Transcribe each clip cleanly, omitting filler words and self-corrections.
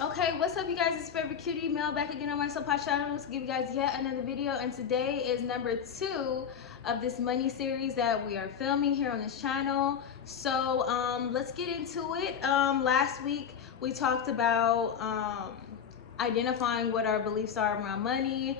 Okay, what's up, you guys? It's favorite cutie Mel back again on my Soapbox channel to give you guys yet another video, and today is number 2 of this money series that we are filming here on this channel. So let's get into it. Last week we talked about identifying what our beliefs are around money,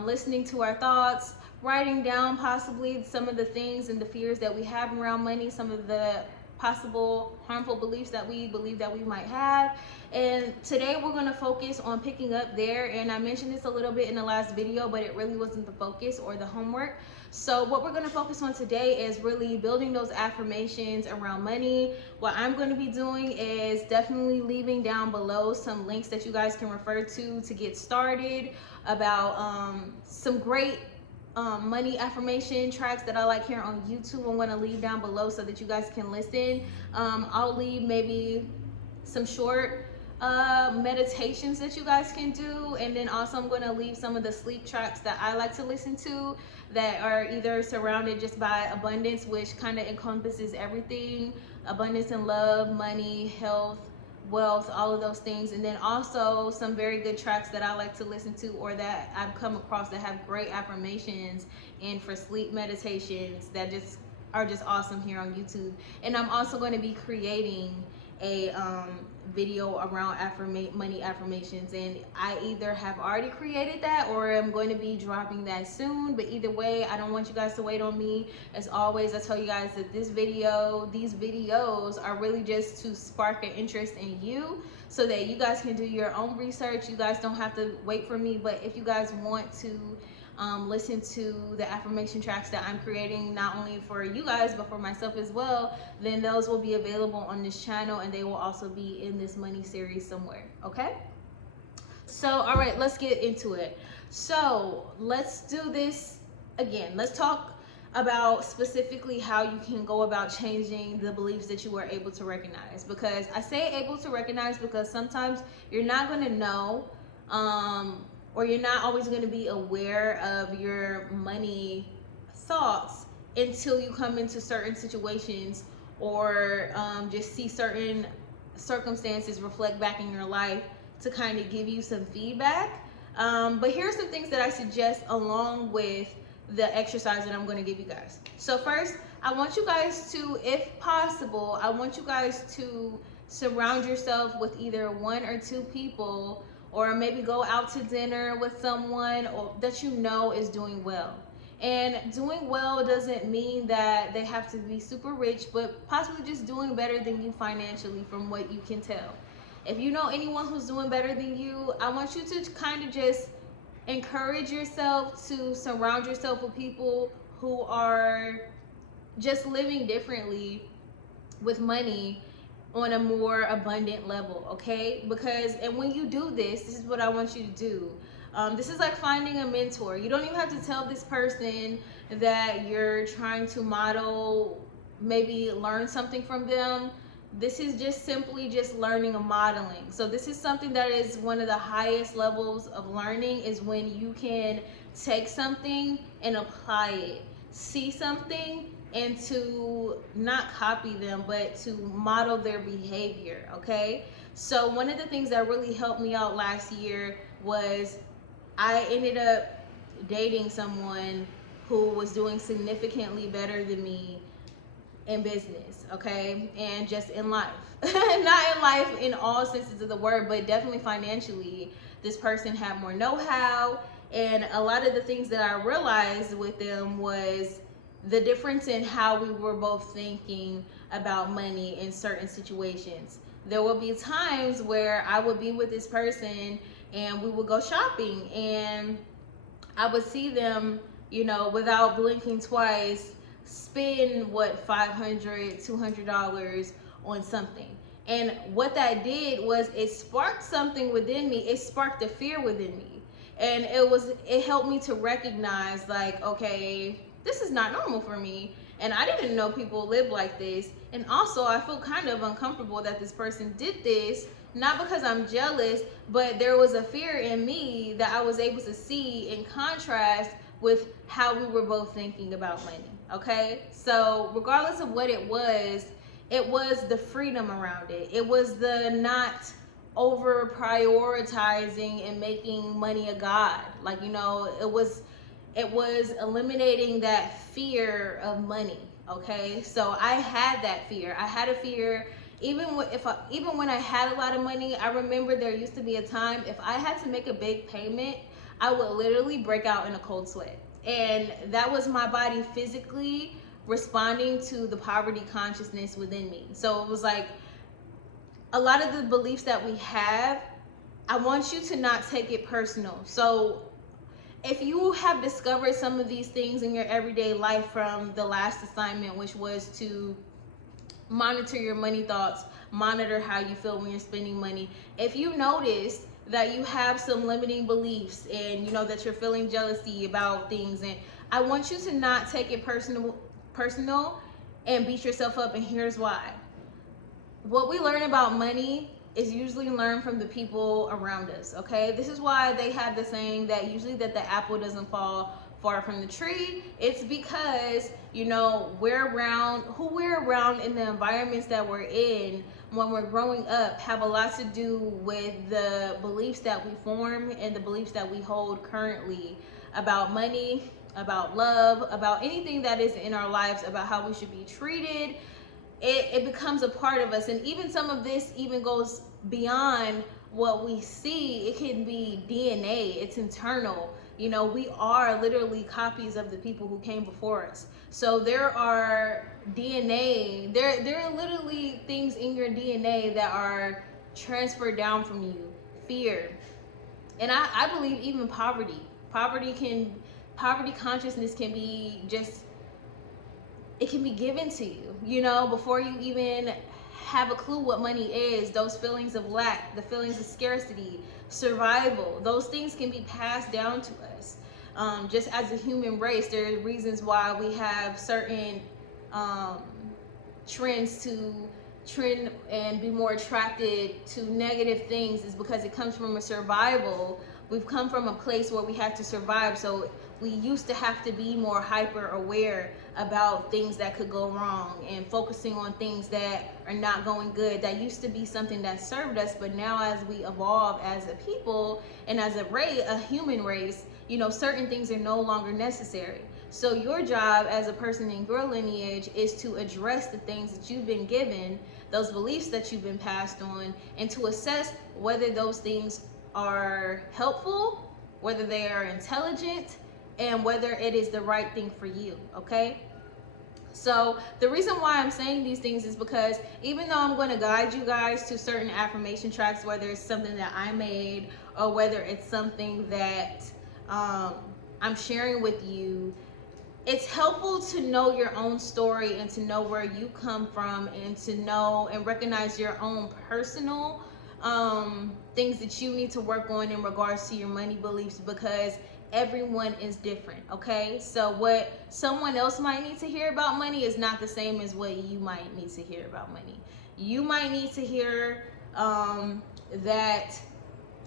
listening to our thoughts, writing down possibly some of the things and the fears that we have around money, some of the possible harmful beliefs that we believe that we might have. And today we're going to focus on picking up there, and I mentioned this a little bit in the last video, but it really wasn't the focus or the homework. So what we're going to focus on today is really building those affirmations around money. What I'm going to be doing is definitely leaving down below some links that you guys can refer to get started about some great money affirmation tracks that I like here on YouTube. I'm going to leave down below so that you guys can listen. I'll leave maybe some short meditations that you guys can do, and then also I'm going to leave some of the sleep tracks that I like to listen to that are either surrounded just by abundance, which kind of encompasses everything: abundance in love, money, health, wealth, all of those things. And then also some very good tracks that I like to listen to or that I've come across that have great affirmations and for sleep meditations that just are just awesome here on YouTube. And I'm also going to be creating a video around money affirmations, and I either have already created that or I'm going to be dropping that soon. But either way, I don't want you guys to wait on me. As always, I tell you guys that these videos are really just to spark an interest in you so that you guys can do your own research. You guys don't have to wait for me, but if you guys want to listen to the affirmation tracks that I'm creating, not only for you guys but for myself as well, then those will be available on this channel, and they will also be in this money series somewhere. Okay, so all right, let's get into it. So let's do this again. Let's talk about specifically how you can go about changing the beliefs that you are able to recognize. Because I say able to recognize because sometimes you're not going to know, or you're not always going to be aware of your money thoughts until you come into certain situations or just see certain circumstances reflect back in your life to kind of give you some feedback. But here are some things that I suggest along with the exercise that I'm going to give you guys. So first, I want you guys to, if possible, I want you guys to surround yourself with either 1 or 2 people, or maybe go out to dinner with someone or that you know is doing well. And doing well doesn't mean that they have to be super rich, but possibly just doing better than you financially from what you can tell. If you know anyone who's doing better than you, I want you to kind of just encourage yourself to surround yourself with people who are just living differently with money on a more abundant level. Okay, because and when you do this is what I want you to do. This is like finding a mentor. You don't even have to tell this person that you're trying to model, maybe learn something from them. This is just simply just learning and modeling. So this is something that is one of the highest levels of learning, is when you can take something and apply it, see something and to not copy them but to model their behavior. Okay, so one of the things that really helped me out last year was I ended up dating someone who was doing significantly better than me in business, okay, and just in life. Not in life in all senses of the word, but definitely financially. This person had more know-how, and a lot of the things that I realized with them was the difference in how we were both thinking about money in certain situations. There will be times where I would be with this person and we would go shopping, and I would see them, you know, without blinking twice, spend what, $500, $200 on something. And what that did was it sparked something within me. It sparked a fear within me. And it helped me to recognize, like, okay, this is not normal for me, and I didn't know people live like this. And also I feel kind of uncomfortable that this person did this, not because I'm jealous, but there was a fear in me that I was able to see in contrast with how we were both thinking about money. Okay, so regardless of what it was the freedom around it. It was the not over prioritizing and making money a god. Like, you know, it was eliminating that fear of money. Okay, so I had that fear. I had a fear even even when I had a lot of money. I remember there used to be a time if I had to make a big payment, I would literally break out in a cold sweat, and that was my body physically responding to the poverty consciousness within me. So it was like a lot of the beliefs that we have, I want you to not take it personal. So if you have discovered some of these things in your everyday life from the last assignment, which was to monitor your money thoughts, monitor how you feel when you're spending money. If you notice that you have some limiting beliefs and you know that you're feeling jealousy about things, and I want you to not take it personal and beat yourself up, and here's why. What we learn about money is usually learned from the people around us. Okay, this is why they have the saying that usually that the apple doesn't fall far from the tree. It's because, you know, who we're around in the environments that we're in when we're growing up have a lot to do with the beliefs that we form and the beliefs that we hold currently about money, about love, about anything that is in our lives, about how we should be treated. It becomes a part of us. And even some of this even goes beyond what we see. It can be DNA, it's internal. You know, we are literally copies of the people who came before us. So there are DNA, there are literally things in your DNA that are transferred down from you. Fear. And I believe even poverty consciousness can be just, it can be given to you, you know, before you even have a clue what money is. Those feelings of lack, the feelings of scarcity, survival, those things can be passed down to us. Just as a human race, there are reasons why we have certain trends to trend and be more attracted to negative things, is because it comes from a survival. We've come from a place where we had to survive, so we used to have to be more hyper aware about things that could go wrong and focusing on things that are not going good. That used to be something that served us, but now as we evolve as a people and as a human race, you know, certain things are no longer necessary. So your job as a person in your lineage is to address the things that you've been given, those beliefs that you've been passed on, and to assess whether those things are helpful, whether they are intelligent, and whether it is the right thing for you. Okay, so the reason why I'm saying these things is because even though I'm going to guide you guys to certain affirmation tracks, whether it's something that I made or whether it's something that I'm sharing with you, it's helpful to know your own story and to know where you come from and to know and recognize your own personal things that you need to work on in regards to your money beliefs, because everyone is different. Okay, so what someone else might need to hear about money is not the same as what you might need to hear about money. You might need to hear that,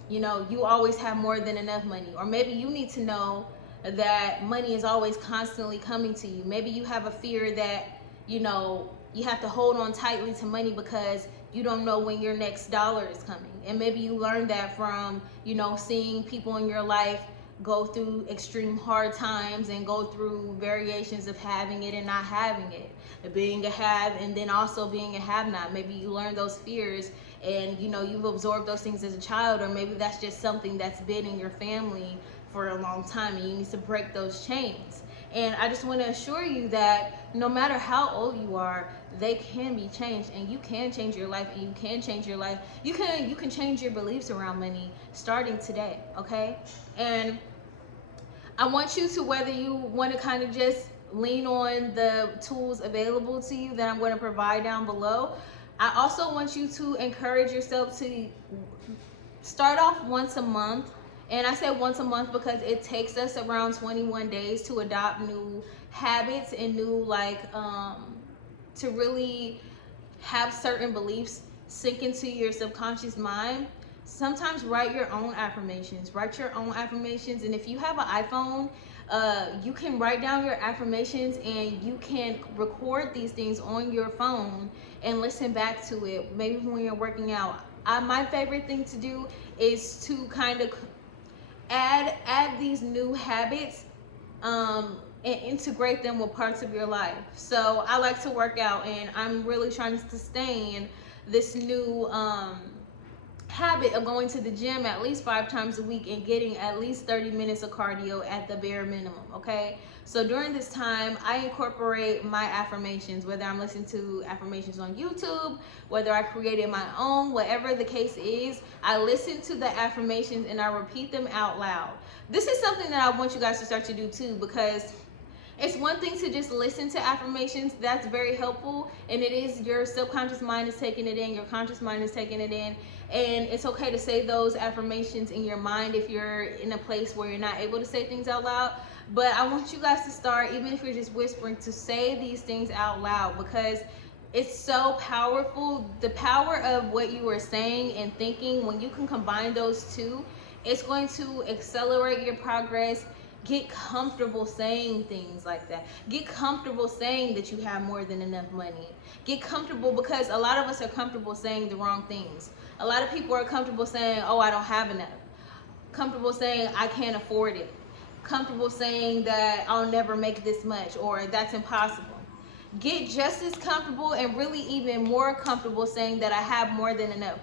you know, you always have more than enough money, or maybe you need to know that money is always constantly coming to you. Maybe you have a fear that, you know, you have to hold on tightly to money because you don't know when your next dollar is coming. And maybe you learned that from, you know, seeing people in your life go through extreme hard times and go through variations of having it and not having it, being a have and then also being a have not. Maybe you learned those fears and, you know, you've absorbed those things as a child, or maybe that's just something that's been in your family for a long time and you need to break those chains. And I just want to assure you that no matter how old you are, they can be changed, and you can change your life, and you can change your life. You can change your beliefs around money starting today. Okay, and I want you to, whether you want to kind of just lean on the tools available to you that I'm going to provide down below, I also want you to encourage yourself to start off once a month. And I say once a month because it takes us around 21 days to adopt new habits and new, like, to really have certain beliefs sink into your subconscious mind. Sometimes write your own affirmations. Write your own affirmations. And if you have an iPhone, you can write down your affirmations and you can record these things on your phone and listen back to it. Maybe when you're working out. My favorite thing to do is to kind of add these new habits, and integrate them with parts of your life. So I like to work out, and I'm really trying to sustain this new habit of going to the gym at least 5 times a week and getting at least 30 minutes of cardio at the bare minimum. Okay, so during this time I incorporate my affirmations, whether I'm listening to affirmations on YouTube, whether I created my own, whatever the case is, I listen to the affirmations and I repeat them out loud. This is something that I want you guys to start to do too, because it's one thing to just listen to affirmations. That's very helpful, and it is your subconscious mind is taking it in, your conscious mind is taking it in, and it's okay to say those affirmations in your mind if you're in a place where you're not able to say things out loud. But I want you guys to start, even if you're just whispering, to say these things out loud, because it's so powerful. The power of what you are saying and thinking, when you can combine those two, it's going to accelerate your progress. Get comfortable saying things like that. Get comfortable saying that you have more than enough money. Get comfortable, because a lot of us are comfortable saying the wrong things. A lot of people are comfortable saying, oh, I don't have enough. Comfortable saying, I can't afford it. Comfortable saying that I'll never make this much, or that's impossible. Get just as comfortable, and really even more comfortable, saying that I have more than enough.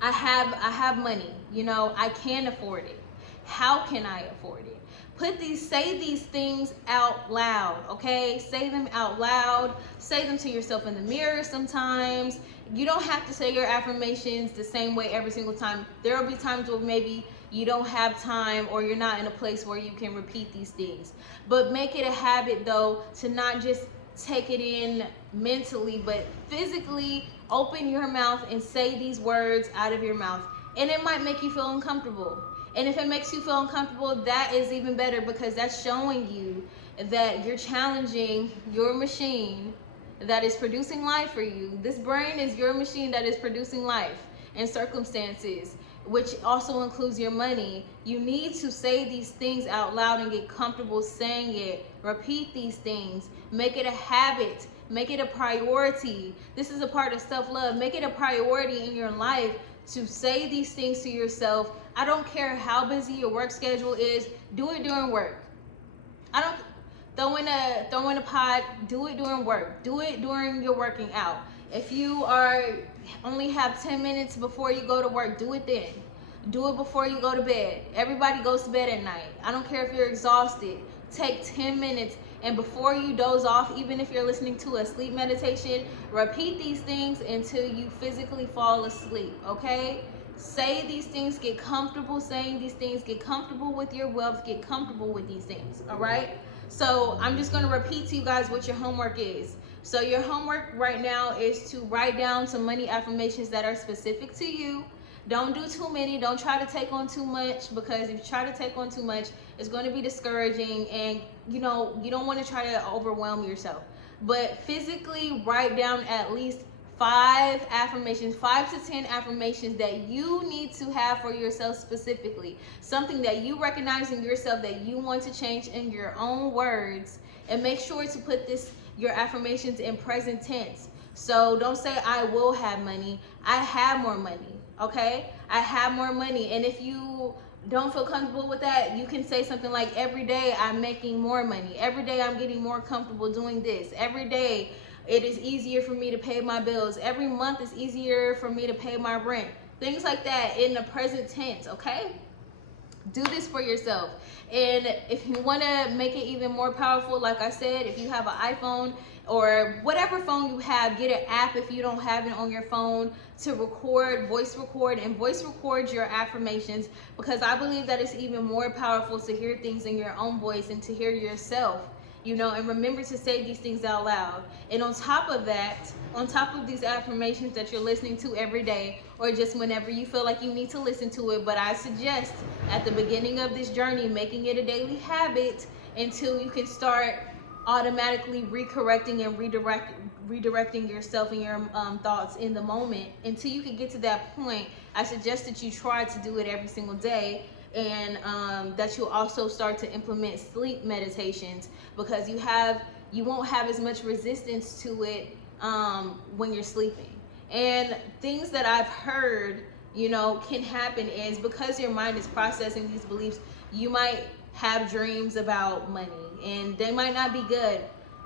I have money, you know, I can afford it. How can I afford it? Say these things out loud, okay? Say them out loud. Say them to yourself in the mirror sometimes. You don't have to say your affirmations the same way every single time. There will be times where maybe you don't have time, or you're not in a place where you can repeat these things. But make it a habit, though, to not just take it in mentally, but physically open your mouth and say these words out of your mouth. And it might make you feel uncomfortable. And if it makes you feel uncomfortable, that is even better, because that's showing you that you're challenging your machine that is producing life for you. This brain is your machine that is producing life and circumstances, which also includes your money. You need to say these things out loud and get comfortable saying it. Repeat these things. Make it a habit. Make it a priority. This is a part of self-love. Make it a priority in your life to say these things to yourself. I don't care how busy your work schedule is. Do it during work. I don't throw in a pod. Do it during work. Do it during your working out. If you only have 10 minutes before you go to work, do it then. Do it before you go to bed. Everybody goes to bed at night. I don't care if you're exhausted. Take 10 minutes, and before you doze off, even if you're listening to a sleep meditation, repeat these things until you physically fall asleep, okay? Say these things, get comfortable saying these things, get comfortable with your wealth, get comfortable with these things, all right? So I'm just going to repeat to you guys what your homework is. So your homework right now is to write down some money affirmations that are specific to you. Don't do too many. Don't try to take on too much, because if you try to take on too much, it's going to be discouraging, and you don't want to try to overwhelm yourself. But physically write down at least 5 affirmations, 5 to 10 affirmations that you need to have for yourself specifically. Something that you recognize in yourself that you want to change in your own words, and make sure to put your affirmations in present tense. So don't say I will have money. I have more money. Okay, I have more money. And if you don't feel comfortable with that, you can say something like, every day I'm making more money. Every day I'm getting more comfortable doing this. Every day it is easier for me to pay my bills. Every month it's easier for me to pay my rent. Things like that in the present tense, okay? Do this for yourself. And if you want to make it even more powerful, like I said, if you have an iPhone or whatever phone you have, get an app if you don't have it on your phone to voice record your affirmations, because I believe that it's even more powerful to hear things in your own voice and to hear yourself, and remember to say these things out loud. And on top of that, on top of these affirmations that you're listening to every day, or just whenever you feel like you need to listen to it, but I suggest at the beginning of this journey, making it a daily habit until you can start automatically recorrecting and redirecting yourself and your thoughts in the moment. Until you can get to that point, I suggest that you try to do it every single day, and that you'll also start to implement sleep meditations, because you won't have as much resistance to it when you're sleeping. And things that I've heard, you know, can happen is because your mind is processing these beliefs, you might have dreams about money and they might not be good.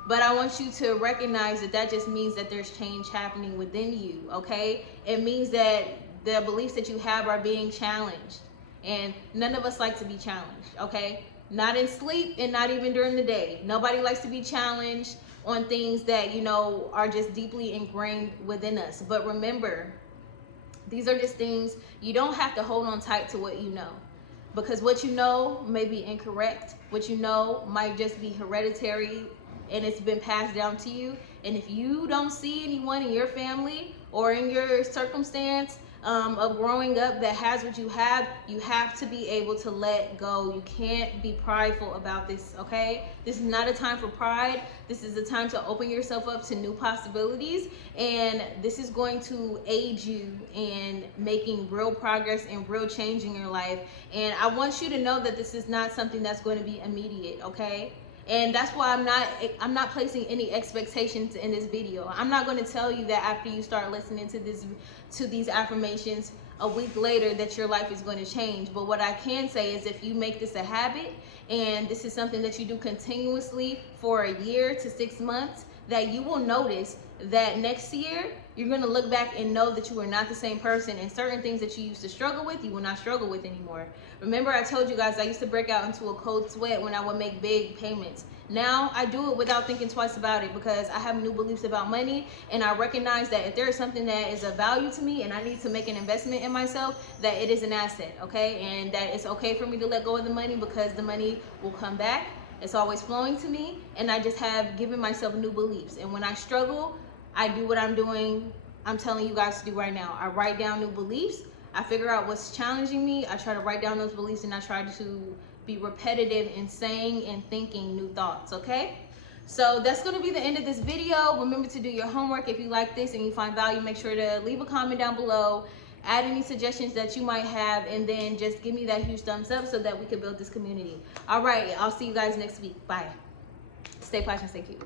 But I want you to recognize that that just means that there's change happening within you, okay? It means that the beliefs that you have are being challenged. And none of us like to be challenged, okay? Not in sleep and not even during the day. Nobody likes to be challenged on things that, you know, are just deeply ingrained within us. But remember, these are just things, you don't have to hold on tight to what you know. Because what you know may be incorrect. What you know might just be hereditary and it's been passed down to you. And if you don't see anyone in your family or in your circumstance of growing up that has what you have to be able to let go. You can't be prideful about this, okay? This is not a time for pride. This is a time to open yourself up to new possibilities, and this is going to aid you in making real progress and real change in your life. And I want you to know that this is not something that's going to be immediate, okay? And that's why I'm not placing any expectations in this video. I'm not going to tell you that after you start listening to these affirmations a week later that your life is going to change. But what I can say is if you make this a habit and this is something that you do continuously for a year to 6 months, that you will notice that next year you're going to look back and know that you are not the same person, and certain things that you used to struggle with, you will not struggle with anymore. Remember, I told you guys I used to break out into a cold sweat when I would make big payments. Now I do it without thinking twice about it because I have new beliefs about money, and I recognize that if there is something that is of value to me and I need to make an investment in myself, that it is an asset, okay? And that it's okay for me to let go of the money because the money will come back. It's always flowing to me, and I just have given myself new beliefs. And when I struggle, I do what I'm doing, I'm telling you guys to do right now. I write down new beliefs. I figure out what's challenging me. I try to write down those beliefs, and I try to be repetitive in saying and thinking new thoughts, okay? So that's going to be the end of this video. Remember to do your homework. If you like this and you find value, make sure to leave a comment down below. Add any suggestions that you might have, and then just give me that huge thumbs up so that we can build this community. All right, I'll see you guys next week. Bye. Stay passionate, stay cute.